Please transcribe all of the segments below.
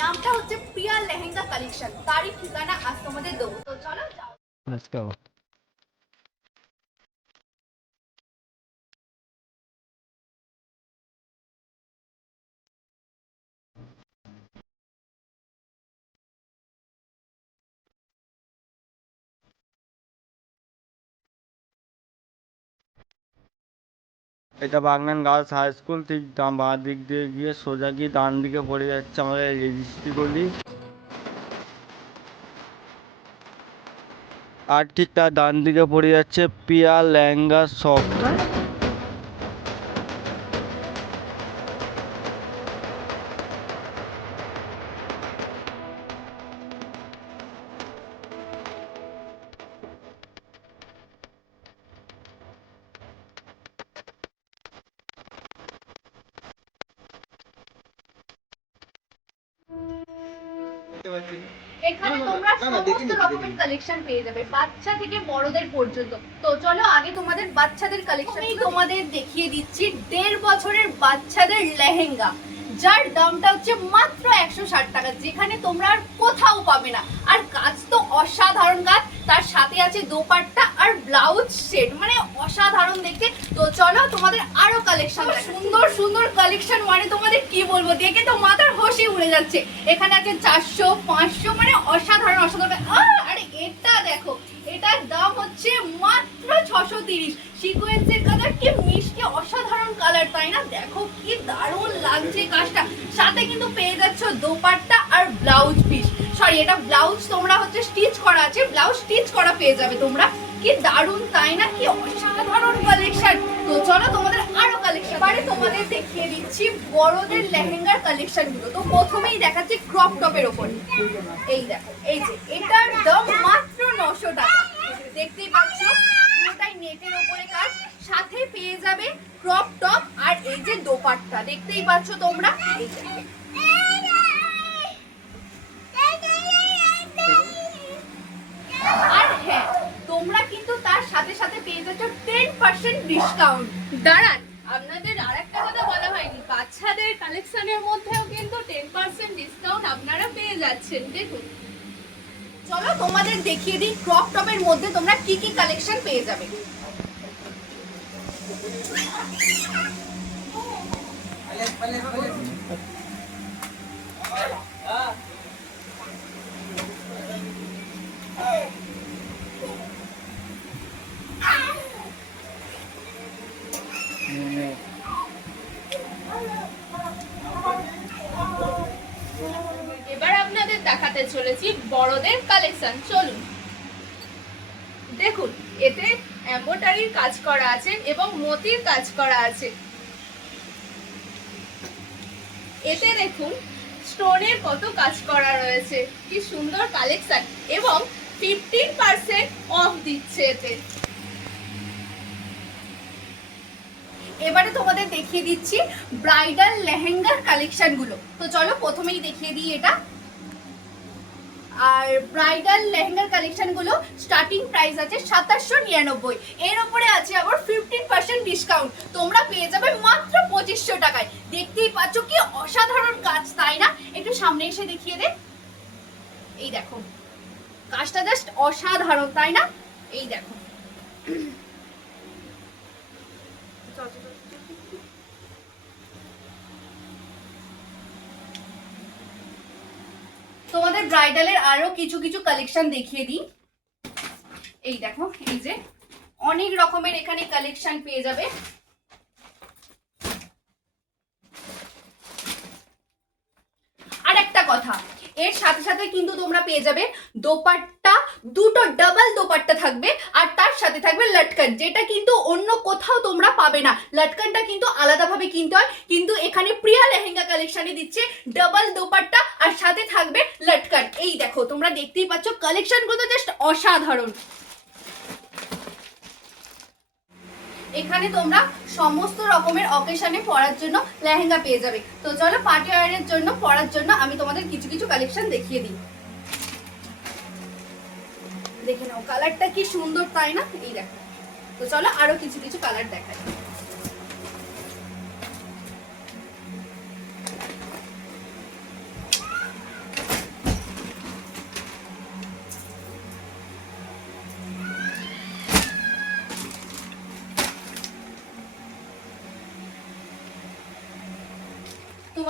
নামটা হচ্ছে প্রিয়া লেহেঙ্গা কালেকশন, তারই ঠিকানা আজ তোমাদের দেবো। তো চলো যাও। Let's go. এটা বাগনান গার্লস হাই স্কুল, ঠিক বাঁ দিক দিয়ে গিয়ে সোজা গিয়ে ডান দিকে পড়ে যাচ্ছে আমাদের রেজিস্ট্রি গলি। আর ঠিক তার ডান দিকে পড়ে যাচ্ছে পিয়া লেহেঙ্গা শপ। এখানে তোমরা সমস্ত রকমের কালেকশন পেয়ে যাবে, বাচ্চা থেকে বড়দের পর্যন্ত। তো চলো আগে তোমাদের বাচ্চাদের কালেকশন তোমাদের দেখিয়ে দিচ্ছি। 1.5 বছরের বাচ্চাদের লেহেঙ্গা, যার দামটা হচ্ছে মাত্র 160 টাকা, যেখানে তোমরা আর কোথাও পাবে না। আর কাজ তো অসাধারণ কাজ, তার সাথে আছে দোপাট্টা আর ব্লাউজ সেট, মানে অসাধারণ দেখতে। তো চলো তোমাদের আরো কালেকশন, সুন্দর সুন্দর কালেকশন, মানে তোমাদের কি বলবো, দেখে তো মাথার হোশই উড়ে যাচ্ছে। এখানে আছে 400, 500, মানে অসাধারণ অসাধারণ। আরে এটা দেখো, এটার দাম হচ্ছে মাত্র 630। সিকোয়েন্সের কালার, কি মিষ্টি অসাধারণ কালার, তাই না? দেখো কি দারুণ লাগছে কাজটা। সাথে কিন্তু পেয়ে যাচ্ছ দোপাট্টা আর ব্লাউজ পিস, সরি এটা ব্লাউজ তোমরা হচ্ছে স্টিচ করা আছে, ব্লাউজ স্টিচ করা পেয়ে যাবে তোমরা। কি দারুণ তাই না, কি অসাধারণ কালেকশন। তো চলো তোমাদের আরো কালেকশন, এবারে তোমাদের দেখিয়ে দিচ্ছি বড়দের লেহেঙ্গার কালেকশন গুলো। তো প্রথমেই দেখাচ্ছি ক্রপ টপের ওপর। এই দেখো, এই যে এটার দাম মাত্র 900 টাকা। দেখতেই পাচ্ছ পুরোটাই নেটের ওপরে কাজ, সাথে পেয়ে যাবে ক্রপ টপ আর এই যে দোপাট্টা, দেখতেই পাচ্ছ তোমরা। এই যে আর হ্যাঁ, তোমরা কিন্তু তার সাথে সাথে পেয়ে যাচ্ছ 10% ডিসকাউন্ট। দাঁড়ান, আপনাদের আরেকটা কথা বলা হয়নি, বাচ্চাদের কালেকশনের মধ্যেও কিন্তু 10% ডিসকাউন্ট আপনারা পেয়ে যাচ্ছেন। দেখুন, চলো তোমাদের দেখিয়ে দিই ক্রপ টপের মধ্যে তোমরা কি কি কালেকশন পেয়ে যাবে। এবার আপনাদের দেখাতে চলেছি বড়দের কালেকশন। চলুন দেখুন, এতে এমব্রয়ডারির কাজ করা আছে এবং মতির কাজ করা আছে। এতে দেখুন স্টোনের কত কাজ করা রয়েছে, কি সুন্দর কালেকশন, এবং 15% অফ দিচ্ছে এতে। এবারে তোমাদের দেখিয়ে দিচ্ছি ব্রাইডাল লেহেঙ্গার কালেকশন গুলো। তো চলো প্রথমেই দেখিয়ে দিই এটা। আর ব্রাইডাল লেহেঙ্গার কালেকশন গুলো স্টার্টিং প্রাইস আছে 2799, এর উপরে আছে আবার 15% ডিসকাউন্ট। তোমরা পেয়ে যাবে মাত্র 2500 টাকায়। দেখতেই পাচ্ছ কি অসাধারণ কাজ, তাই না? একটু সামনে এসে দেখিয়ে দে। এই দেখো কাজটা জাস্ট অসাধারণ, তাই না? এই দেখো, তোমাদের ব্রাইডালের আরো কিছু কিছু কালেকশন দেখিয়ে দিই। এই দেখো, এই যে অনেক রকমের এখানে কালেকশন পেয়ে যাবে। আর একটা কথা, এর সাথে সাথে কিন্তু তোমরা পেয়ে যাবে দোপাট্টা, দুটো ডাবল দোপাট্টা থাকবে, আর তার সাথে থাকবে লটকন, যেটা কিন্তু অন্য কোথাও তোমরা পাবে না। লটকনটা কিন্তু আলাদাভাবে কিনতে হয়, কিন্তু এখানে প্রিয়া লেহেঙ্গা কালেকশনে দিচ্ছে ডাবল দোপাট্টা আর সাথে থাকবে লটকন। এই দেখো তোমরা দেখতেই পাচ্ছ কালেকশনগুলো জাস্ট অসাধারণ। এখানে তোমরা সমস্ত রকমের অকেশনে পরার জন্য লেহেঙ্গা পেয়ে যাবে। তো চলো পার্টি ওয়্যারের জন্য পরার জন্য আমি তোমাদের কিছু কিছু কালেকশন দেখিয়ে দিই। দেখে নাও কালারটা কি সুন্দর, তাই না? এই দেখো। তো চলো আরো কিছু কিছু কালার দেখাই।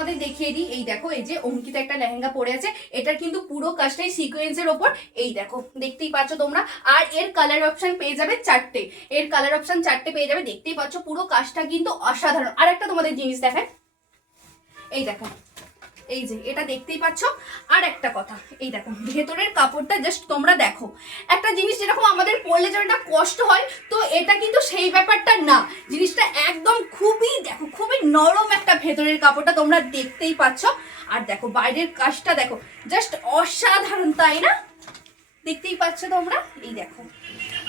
তোমাদের দেখিয়ে দিই, এই দেখো এই যে অঙ্কিতা একটা লেহেঙ্গা পরে আছে, এটার কিন্তু পুরো কাজটাই সিকোয়েন্সের ওপর, এই দেখো দেখতেই পাচ্ছ তোমরা। আর এর কালার অপশন পেয়ে যাবে 4টে, এর কালার অপশন 4টে পেয়ে যাবে, দেখতেই পাচ্ছ পুরো কাজটা কিন্তু অসাধারণ। আর একটা তোমাদের জিনিস দেখায়, এই দেখো এই যে এটা দেখতেই পাচ্ছ। আর একটা কথা, এই দেখো ভেতরের কাপড়টা জাস্ট তোমরা দেখো, একটা জিনিস যেরকম আমাদের পরলে যেটা কষ্ট হয়, তো এটা কিন্তু সেই ব্যাপারটা না, জিনিসটা একদম খুবই দেখো খুবই নরম একটা ভেতরের কাপড়টা তোমরা দেখতেই পাচ্ছ। আর দেখো বাইরের কাজটা দেখো জাস্ট অসাধারণ, তাই না? দেখতেই পাচ্ছ তোমরা, এই দেখো।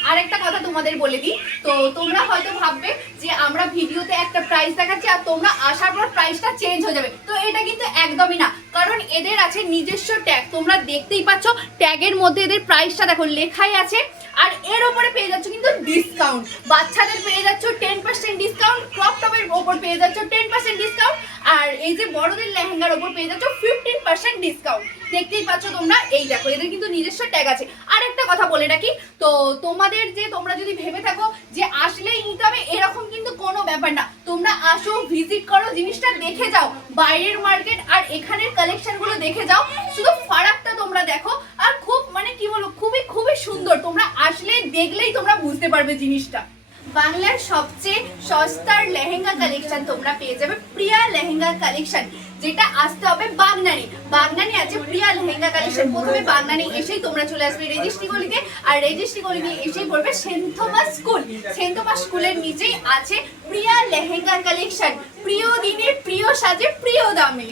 আর একটা কথা তোমাদের বলে দিই, তো তোমরা হয়তো ভাববে যে আমরা ভিডিওতে একটা প্রাইস দেখাচ্ছি আর তোমরা আসার পর প্রাইসটা চেঞ্জ হয়ে যাবে, তো এটা কিন্তু একদমই না, কারণ এদের আছে নিজস্ব ট্যাগ, তোমরা দেখতেই পাচ্ছ ট্যাগের মধ্যে এদের প্রাইসটা দেখো লেখাই আছে। আর এর ওপরে পেয়ে যাচ্ছ কিন্তু ডিসকাউন্ট, বাচ্চাদের পেয়ে যাচ্ছ 10% ডিসকাউন্ট, ক্রপ টপের ওপর পেয়ে যাচ্ছ 10% ডিসকাউন্ট, আর এই যে বড়দের লেহেঙ্গার ওপর পেয়ে যাচ্ছ 15% ডিসকাউন্ট। দেখতেই পাচ্ছ তোমরা, এই দেখো এদের কিন্তু নিজস্ব ট্যাগ আছে। আর একটা কথা বলে রাখি, তো তোমাদের যে তোমরা যদি ভেবে থাকো যে আসলেই নিতে হবে এরকম কিন্তু কোনো ব্যাপার না, তোমরা আসো ভিজিট করো, জিনিসটা দেখে যাও, বাইরের মার্কেট আর এখানের কালেকশনগুলো দেখে যাও, শুধু ফারাকটা তোমরা দেখো। আর খুব মানে কি বলবো, খুবই খুবই সুন্দর, তোমরা আসলে দেখলেই তোমরা বুঝতে পারবে জিনিসটা। বাংলার সবচেয়ে সস্তার লেহেঙ্গা কালেকশন তোমরা পেয়ে যাবে প্রিয়া লেহেঙ্গা কালেকশন, যেটা আসতে হবে বাগনানি। বাগনানি আছে প্রিয়া লেহেঙ্গা কালেকশন, প্রথমে বাগনানি এসেই তোমরা চলে আসবে রেজিস্ট্রি গলিতে, আর রেজিস্ট্রি গলিতে এসেই পড়বে saint Thomas school, saint Thomas স্কুলের নিচেই আছে প্রিয়া লেহেঙ্গা কালেকশন, প্রিয় দিনে প্রিয় সাজে প্রিয় দামে।